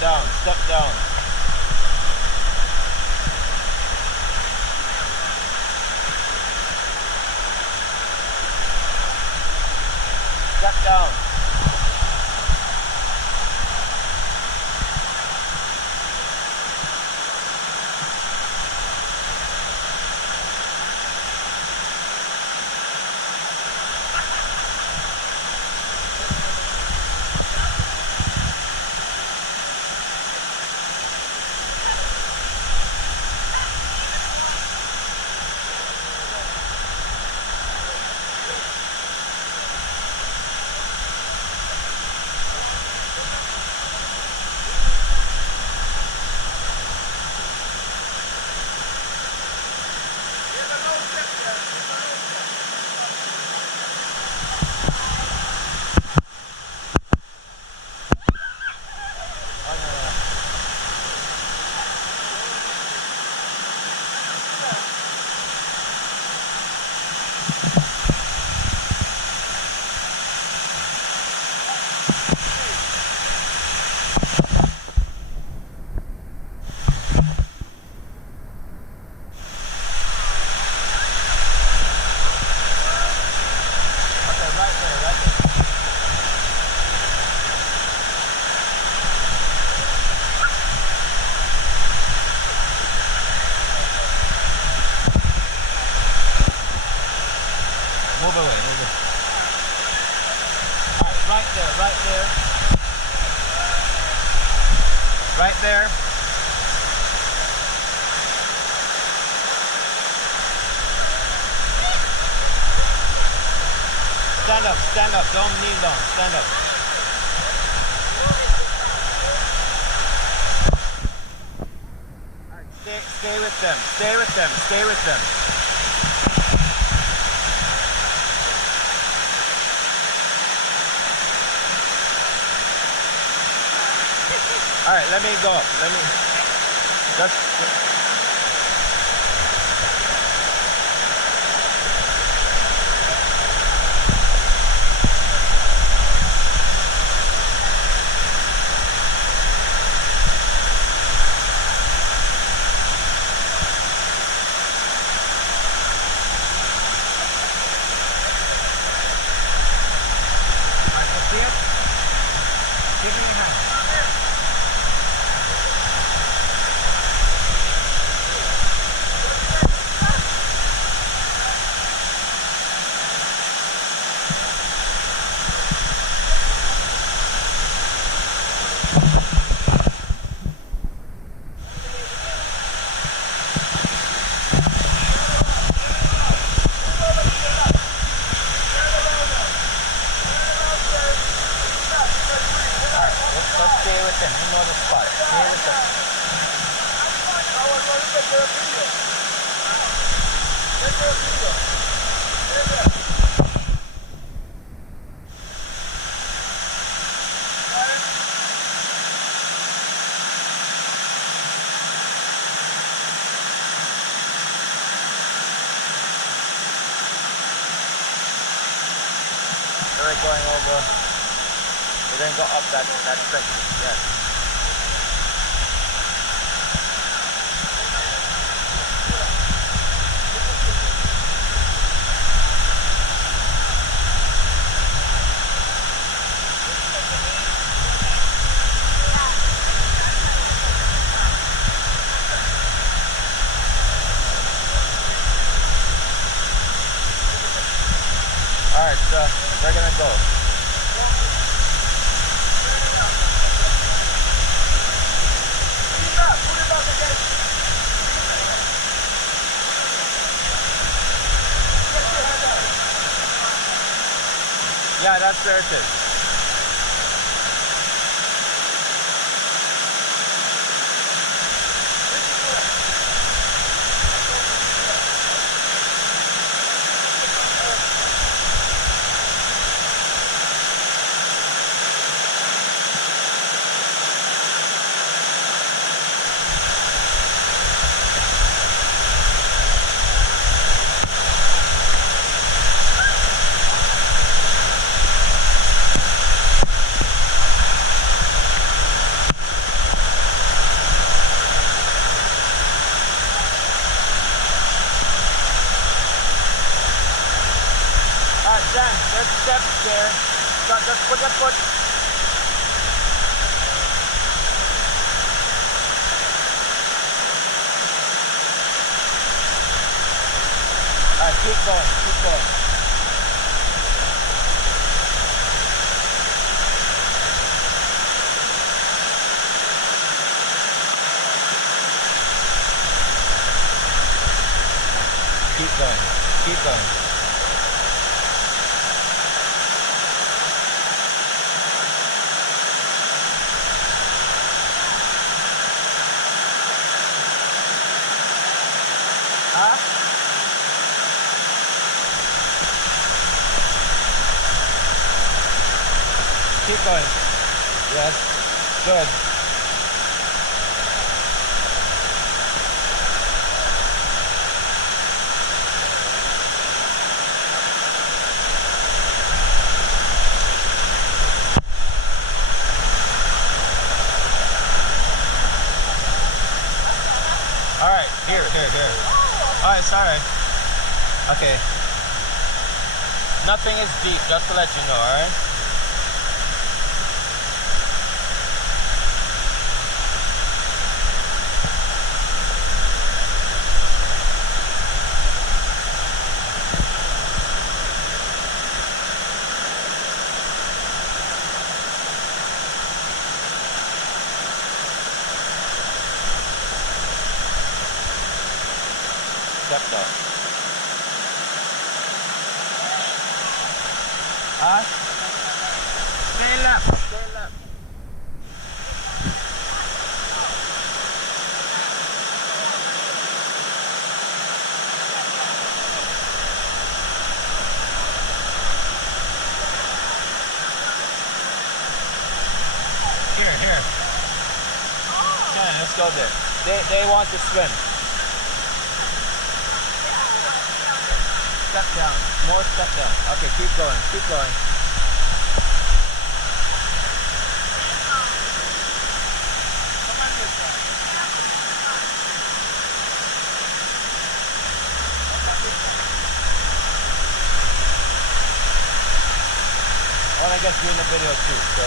down, step down. Step down. Move away, move away. Alright, right there, right there. Right there. Stand up, don't kneel down, stand up. Alright, stay with them, stay with them, stay with them. Alright, let me go up. Let me just see it? Give me your hand. Let's stay with them. You know the spot. Stay with them. They're going over. We're going to go up that section, yes. Alright, so we're going to go. Yeah, that's where it is. steps there. So just put your foot. Alright, keep going, keep going. Keep going, keep going. Huh? Keep going. Yes. Good. Alright, here. Alright, sorry. Okay. Nothing is deep, just to let you know, alright? Step down. Huh? Stay left. Stay left. Here. Yeah, let's go there. They want to swim. Step down. More step down. Okay, keep going. Keep going. Come on this side. I want to get you in the video too, so.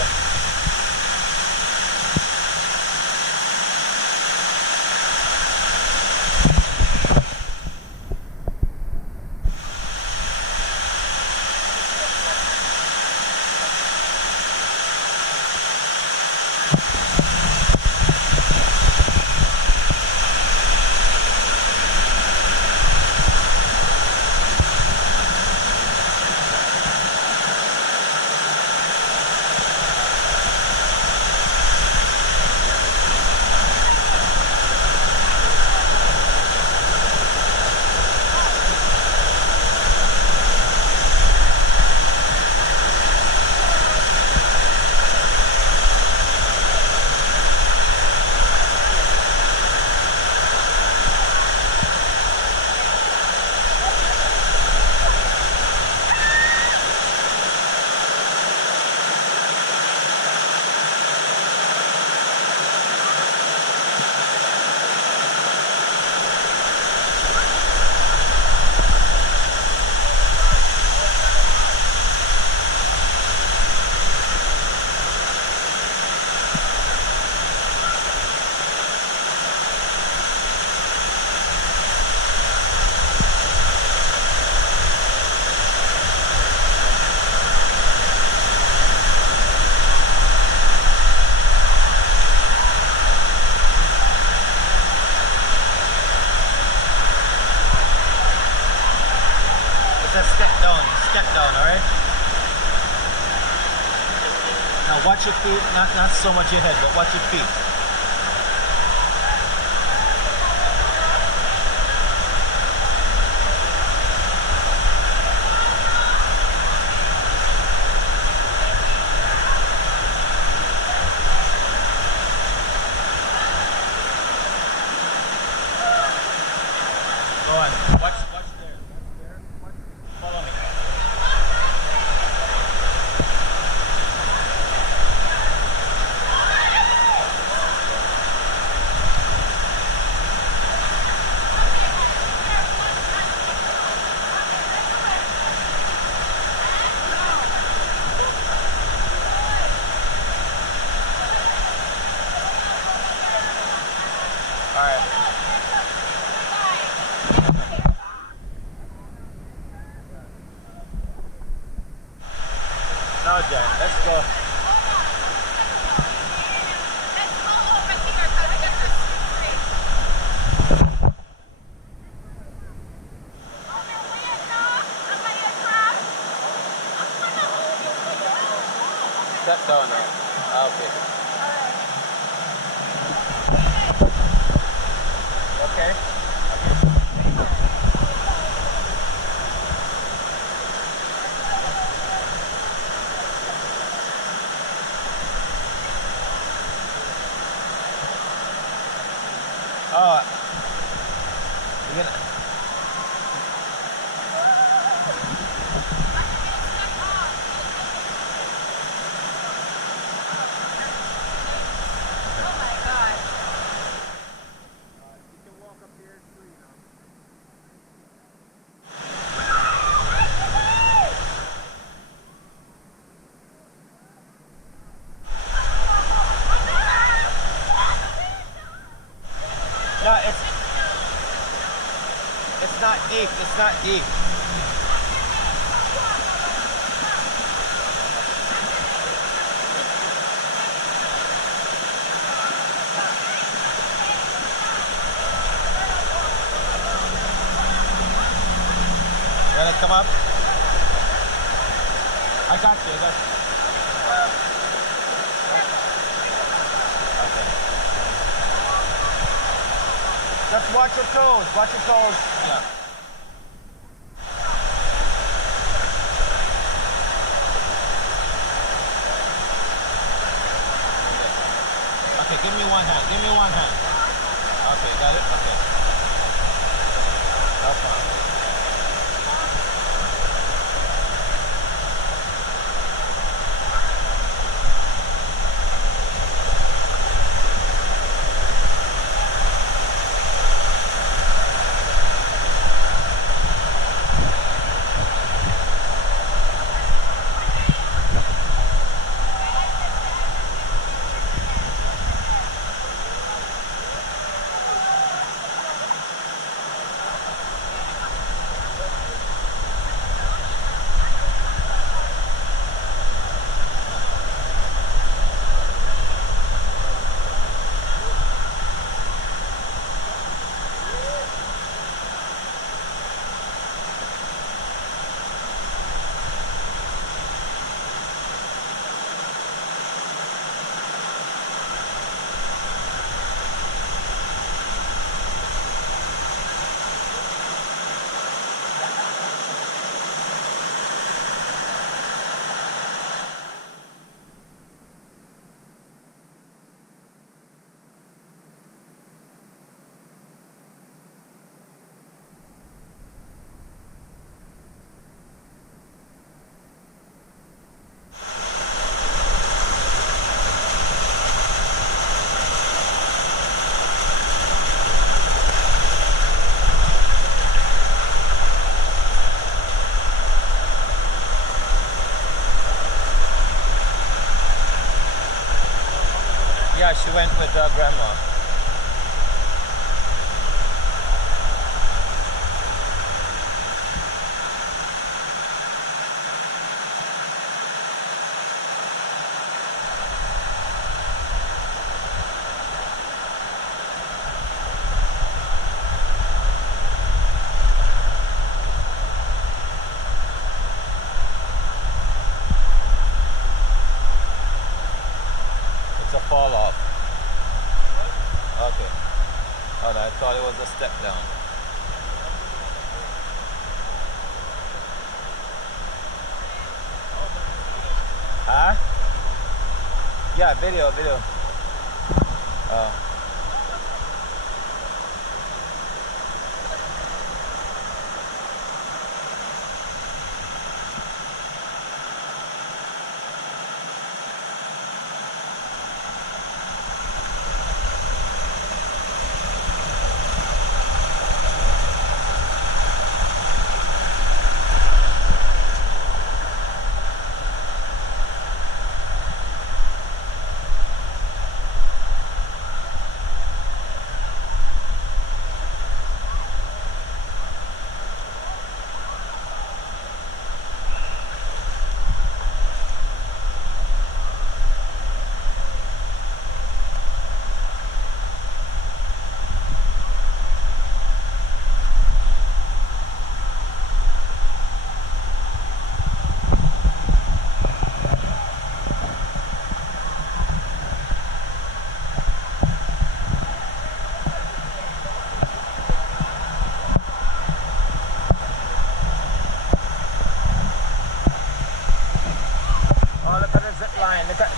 Step down, alright? Now watch your feet, not so much your head, but watch your feet. Go on, watch there. Follow me. Alright. No, Jen, let's go. Step down now. Okay. Okay. Oh, you're gonna. No, it's not deep. It's not deep. You wanna come up? I got you. Okay. Just watch your toes. Watch your toes. Yeah. Okay, give me one hand. Give me one hand. Okay, got it? Okay. No problem. Yeah, she went with grandma. It's a fall off. Okay. Oh, no, I thought it was a step down. Huh? Yeah, video. Oh.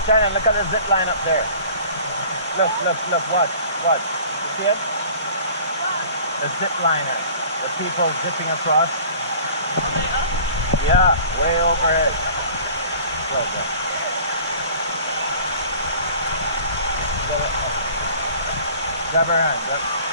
Shannon, look at the zip line up there. Look, watch. You see it? The zip liner. The people zipping across. Yeah, way overhead. Go. Grab her hand.